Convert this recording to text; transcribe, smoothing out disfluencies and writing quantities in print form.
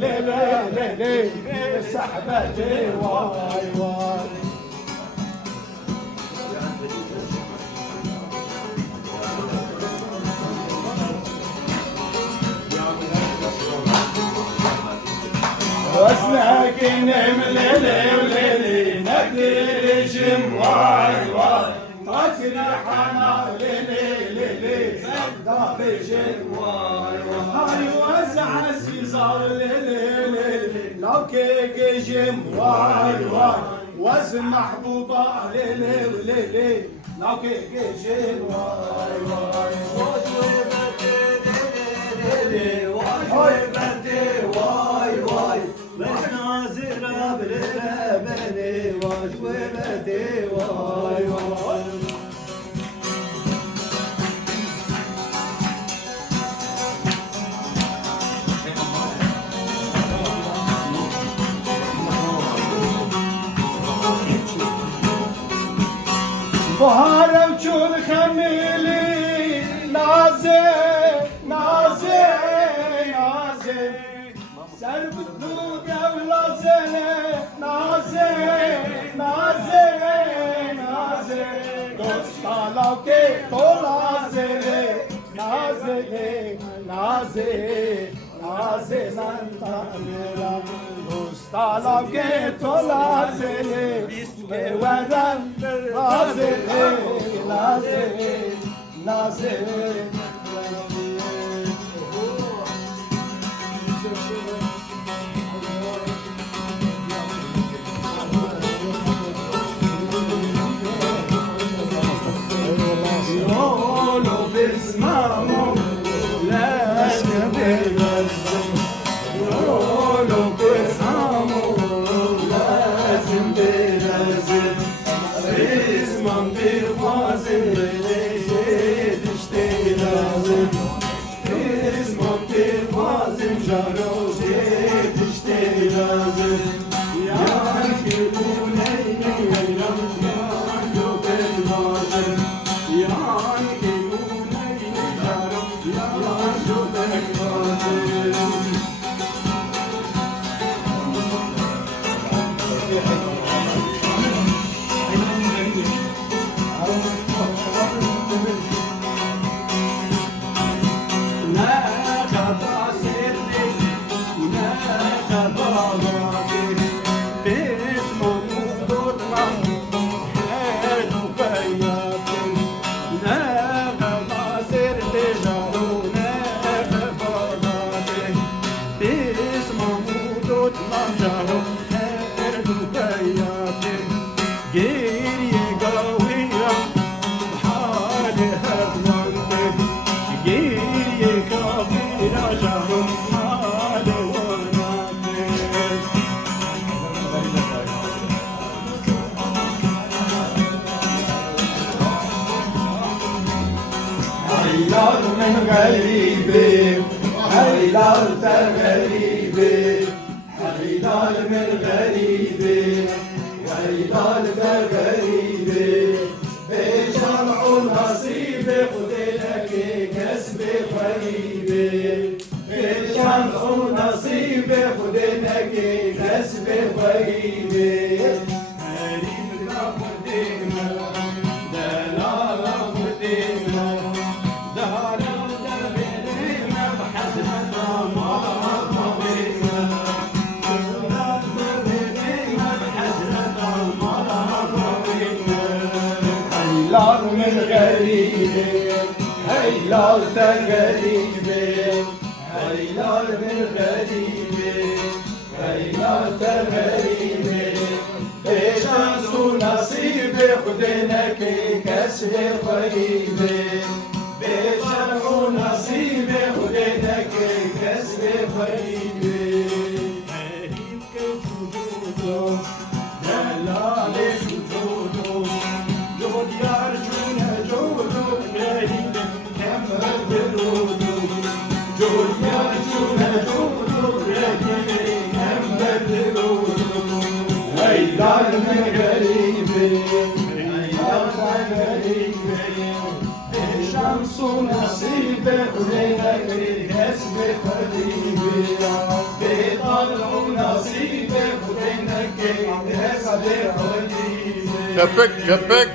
ليلي سحبتي واي واي واسمعك نملي وليلي نقدر جم واي واي تجرح انا ليلي نقدر جم واي واي وزع سيزار ليلي لو كيك جم واي واي وز محبوبة ليلي لو كيك جم واي واي واي واي واي نازرة بلبني وجوبتي واي واي بهارم چون خمیلی نازه نازه نازه سر بدو قبلازه نازه نازه نازه دوستالا که تو نازه نازه نازه نازه نانتانیرم دوستالا که تو نازه ورم نازه نازه نازه Yolu bizmamım lazım lazım Yolu bizmamım lazım lazım Bizmam bir fazil reşit işte lazım Bizmam bir fazil jarojit işte lazım Yar ki bu neyne yayram yar göbel vardır Yar ki bu neyne yayram yar göbel vardır Geriye kavuram hali hırmandı Geriye kavuracağım hali hırmandı Haylar men garibim Haylar da garibim Haylar men garibim Haylar da garibim Beşan nasibi Kudileki kesbi garibi Beşan nasibi Kudileki kesbi garibi Garib da kudina Delala kudina Dalal da verina Bhazna mağma verina Dalal da verina Bhazna mağma verina Haylar min garibim Haylar da garibim Haylar min garibim Haylar da garibim Beşan su nasibi Kudineki kesbi garibim Beşan su nasibi Kudineki kesbi garibim Garib ke vücudum Delale vücudum Yar cüne cudum Garibim kemmer vücudum Yar cüne cudum Garibim kemmer vücudum Haylar min garibim Haylar da garibim Şansu nasibe Kudineki kesbi garibim hesabı Köpek köpek.